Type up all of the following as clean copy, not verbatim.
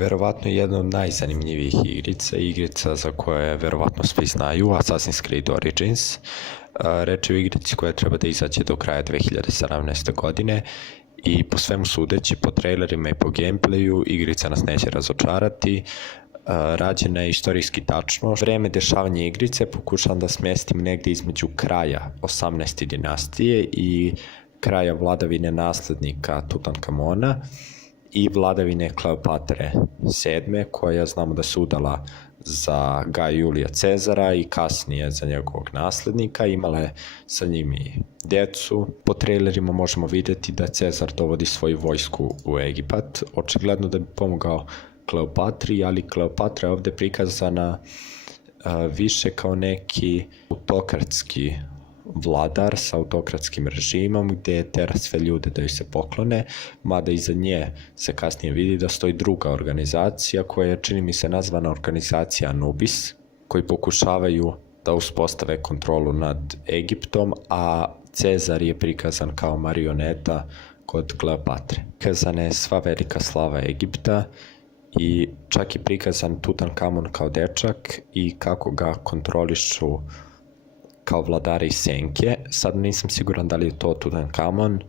Verovatno jedna od najzanimljivijih igrica za koje verovatno svi znaju, Assassin's Creed Origins. Reč je o igrici koja treba da izađe do kraja 2017. godine i po svemu sudeći, po trailerima i po gameplayu, igrica nas neće razočarati. Rađena je istorijski tačno. Vreme dešavanja igrice pokušavam da smestim negdje između kraja 18. dinastije i kraja vladavine naslednika Tutankamona i vladavine Kleopatre VII, koja znamo da se udala za Gaja Julija Cezara i kasnije za njegovog naslednika. Imala je sa njim i djecu. Po trailerima možemo vidjeti da Cezar dovodi svoju vojsku u Egipat, očigledno da bi pomogao Kleopatri, ali Kleopatra je ovdje prikazana više kao neki autokratski vladar sa autokratskim režimom gdje tera sve ljude da joj se poklone, mada iza nje se kasnije vidi da stoji druga organizacija koja je, čini mi se, nazvana organizacija Anubis, koji pokušavaju da uspostave kontrolu nad Egiptom, a Cezar je prikazan kao marioneta kod Kleopatre. Prikazana je sva velika slava Egipta i čak je prikazan Tutankamon kao dečak i kako ga kontrolišu kao vladari senke. Sad nisam siguran da li je to Tutankamon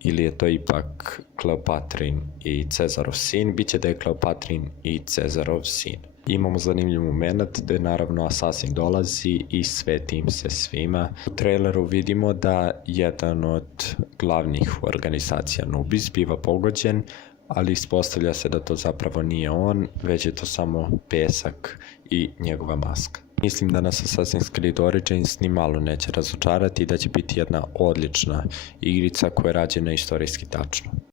ili je to ipak Kleopatrin i Cezarov sin. Biće da je Kleopatrin i Cezarov sin. Imamo zanimljiv moment da je naravno Assassin dolazi i sveti im se svima. U traileru vidimo da jedan od glavnih organizacija Anubis biva pogođen, ali ispostavlja se da to zapravo nije on, već je to samo pesak i njegova maska. Mislim da nas Assassin's Creed Origins ni malo neće razočarati i da će biti jedna odlična igrica koja je rađena istorijski tačno.